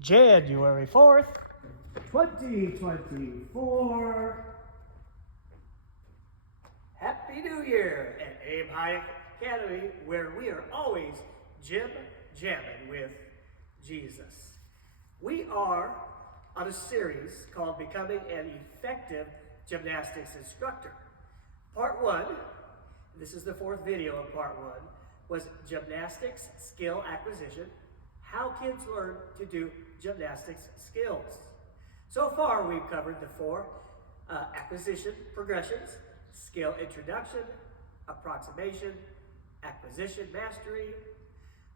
January 4th, 2024. Happy New Year at Aim High Academy, where we are always jamming with Jesus. We are on a series called Becoming an Effective Gymnastics Instructor. Part 1, this is the fourth video of part 1, was Gymnastics Skill Acquisition, how kids learn to do gymnastics skills. So far, we've covered the 4 acquisition progressions: skill introduction, approximation, acquisition, mastery.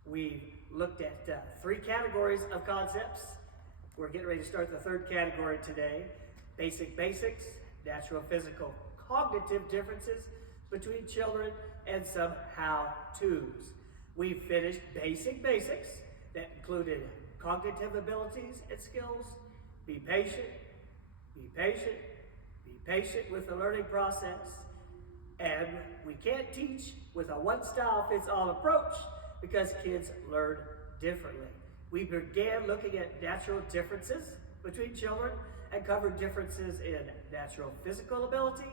We've looked at 3 categories of concepts. We're getting ready to start the 3rd category today: basics, natural, physical, cognitive differences between children, and some how-tos. We've finished basics that included cognitive abilities and skills. Be patient with the learning process. And we can't teach with a one-style-fits-all approach because kids learn differently. We began looking at natural differences between children and covered differences in natural physical ability,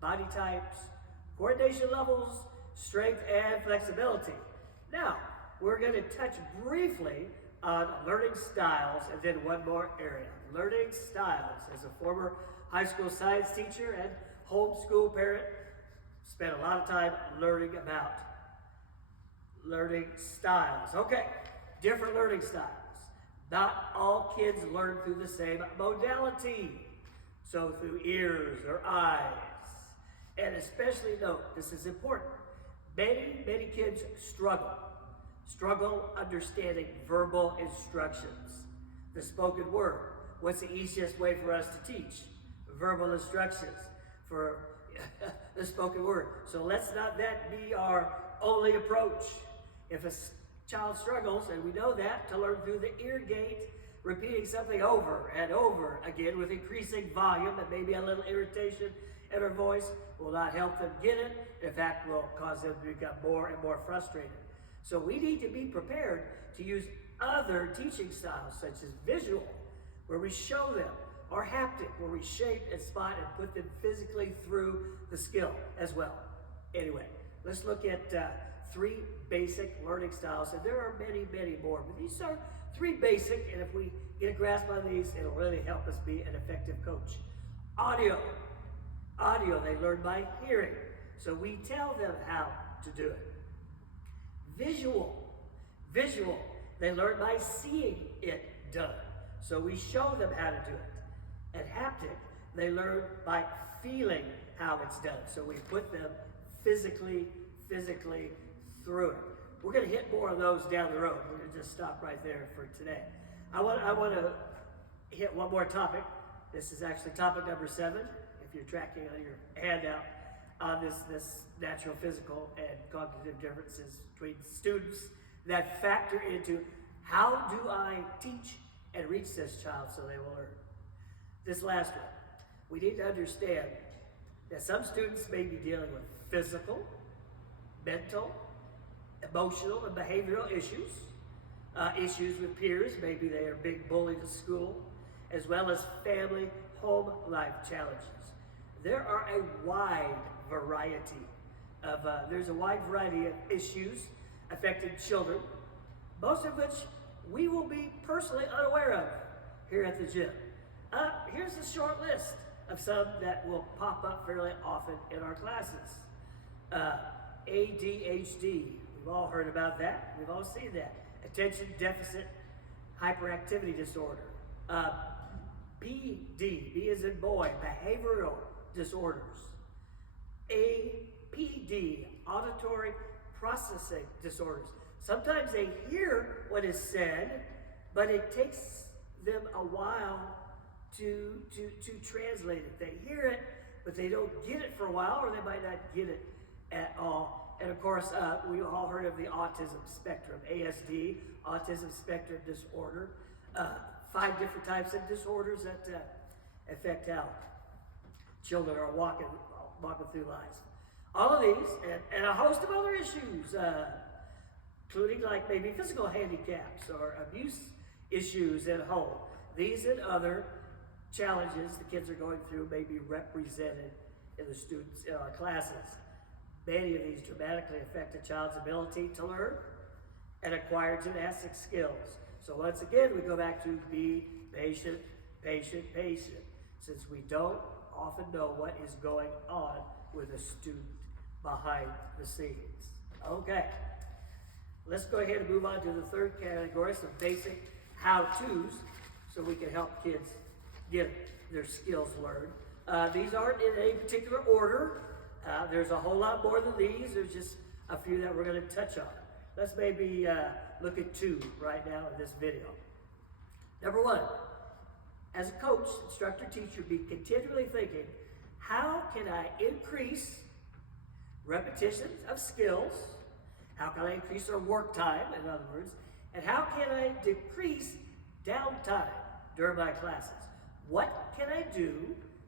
body types, coordination levels, strength, and flexibility. Now, we're going to touch briefly on learning styles and then one more area. Learning styles. As a former high school science teacher and homeschool parent, spent a lot of time learning about learning styles. Okay, different learning styles. Not all kids learn through the same modality. So through ears or eyes. And especially note, this is important, many kids struggle understanding verbal instructions. The spoken word. What's the easiest way for us to teach? Verbal instructions for the spoken word. So let's not that be our only approach. If a child struggles, and we know that, to learn through the ear gate, repeating something over and over again with increasing volume and maybe a little irritation in her voice will not help them get it. In fact, will cause them to become more and more frustrated. So we need to be prepared to use other teaching styles, such as visual, where we show them, or haptic, where we shape and spot and put them physically through the skill as well. Anyway, let's look at 3 basic learning styles, and there are many more, but these are 3 basic, and if we get a grasp on these, it'll really help us be an effective coach. Audio, they learn by hearing, so we tell them how to do it. Visual, they learn by seeing it done, so we show them how to do it. And haptic, they learn by feeling how it's done, so we put them physically through it. We're going to hit more of those down the road. We're going to just stop right there for today. I want to hit one more topic. This is actually topic number 7, if you're tracking on your handout, on this natural, physical, and cognitive differences between students that factor into how do I teach and reach this child so they will learn. This last one, we need to understand that some students may be dealing with physical, mental, emotional, and behavioral issues, issues with peers, maybe they are being bullied at school, as well as family, home life challenges. There are a wide variety of issues affecting children, most of which we will be personally unaware of here at the gym. Here's a short list of some that will pop up fairly often in our classes. ADHD, we've all heard about that. We've all seen that. Attention Deficit Hyperactivity Disorder. PD, B as in boy, behavioral disorders. APD, auditory processing disorders. Sometimes they hear what is said, but it takes them a while to translate it. They hear it, but they don't get it for a while, or they might not get it at all. And of course, we all heard of the autism spectrum, ASD, autism spectrum disorder. 5 different types of disorders that affect how children are walking through life. All of these, and a host of other issues, including like maybe physical handicaps or abuse issues at home. These and other challenges the kids are going through may be represented in the students in our classes. Many of these dramatically affect a child's ability to learn and acquire gymnastic skills. So once again, we go back to be patient, patient, patient, since we don't often know what is going on with a student behind the scenes. Okay, let's go ahead and move on to the third category, some basic how-tos, so we can help kids get their skills learned. These aren't in any particular order. There's a whole lot more than these. There's just a few that we're going to touch on. Let's maybe look at two right now in this video. Number one, as a coach, instructor, teacher, be continually thinking, how can I increase repetitions of skills? How can I increase their work time, in other words? And how can I decrease downtime during my classes? What can I do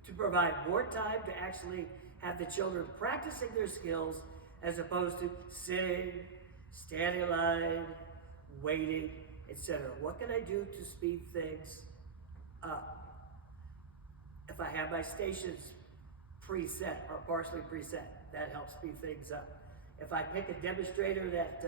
to provide more time to actually have the children practicing their skills as opposed to sitting, standing in line, waiting, etc.? What can I do to speed things up? If I have my stations preset or partially preset, that helps speed things up. If I pick a demonstrator that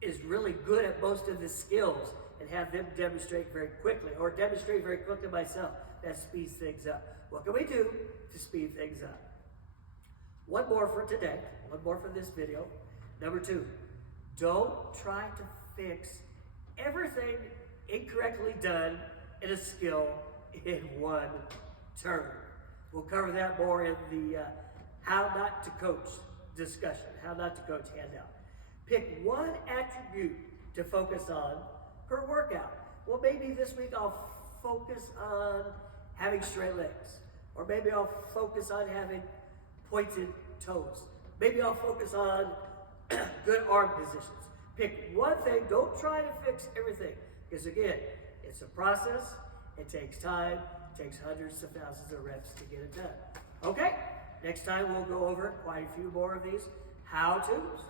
is really good at most of the skills and have them demonstrate very quickly, or demonstrate very quickly myself, that speeds things up. What can we do to speed things up? One more for today, one more for this video. Number two, don't try to fix everything incorrectly done in a skill in one turn. We'll cover that more in the how not to coach discussion, how not to coach handout. Pick one attribute to focus on per workout. Well, maybe this week I'll focus on having straight legs, or maybe I'll focus on having pointed toes. Maybe I'll focus on good arm positions. Pick one thing, don't try to fix everything, because again, it's a process, it takes time, it takes hundreds of thousands of reps to get it done. Okay, next time we'll go over quite a few more of these how-tos.